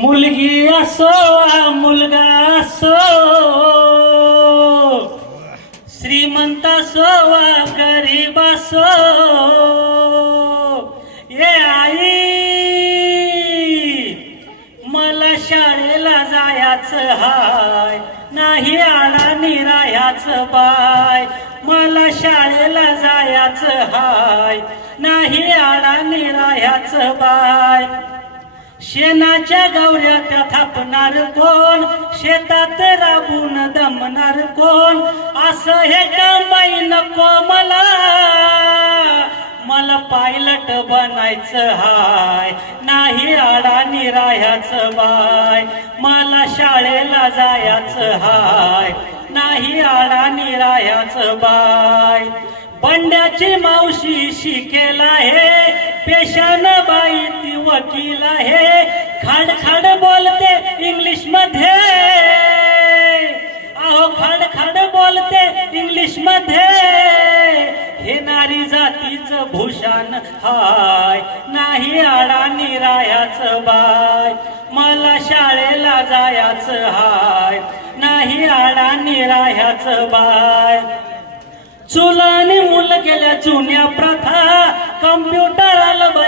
मुलगी असो मुलगा असो. श्रीमंत असो गरीब असो. ये आई मला शाळेला जायचं हाय नाही आडा निरायाच बाय. मला शाळेला जायचं हाय नाही आडा निरायाच बाय. शेणाच्या गौऱ्या त्या थापणार कोण? शेतात राबून दमणार कोण? असं हे कामाई नको मला. मला पायलट बनायचं हाय. नाही आडा निराह्याचं बाय. मला शाळेला जायचं हाय. नाही आडा निराह्याचं बाय. बंड्याची मावशी शिकेला आहे पेशानं बाई ती वकील आहे. खाड खाड बोलते इंग्लिशमध्ये अहो खाड खाड बोलते इंग्लिशमध्ये हे नारी जातीचं भूषण हाय. नाही आडा निरायाच बाय. मला शाळेला जायचं हाय. नाही आडा निरायाच बाय. चुलाने मुलं गेल्या जुन्या प्रथा. कम्प्युटर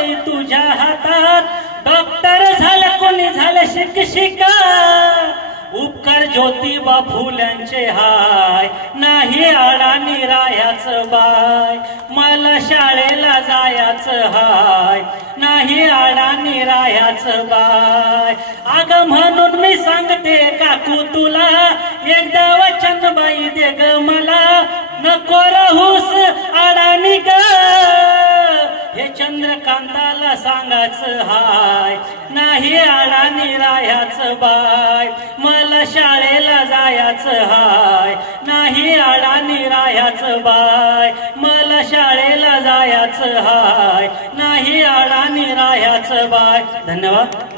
आलं तुझ्या हातात. डॉक्टर झालं कोणी झालं शिक्षिका उपकार ज्योतिबा फुल्यांचे हाय. नाही आडा निरायाचं बाय. मला शाळेला जायाच हाय. नाही आडा निरायाचं बाय. अग म्हणून मी सांगते काकू तुला एकदा वचन बाई दे ग मला. नको राहूस अडाणी ग. चंद्रकांताला सांगायचं हाय नाही अडाणी राहायचं बाय मला शाळेला जायचं हाय नाही अडाणी राहायचं बाय मला शाळेला जायचं हाय नाही अडाणी राहायचं बाय. धन्यवाद.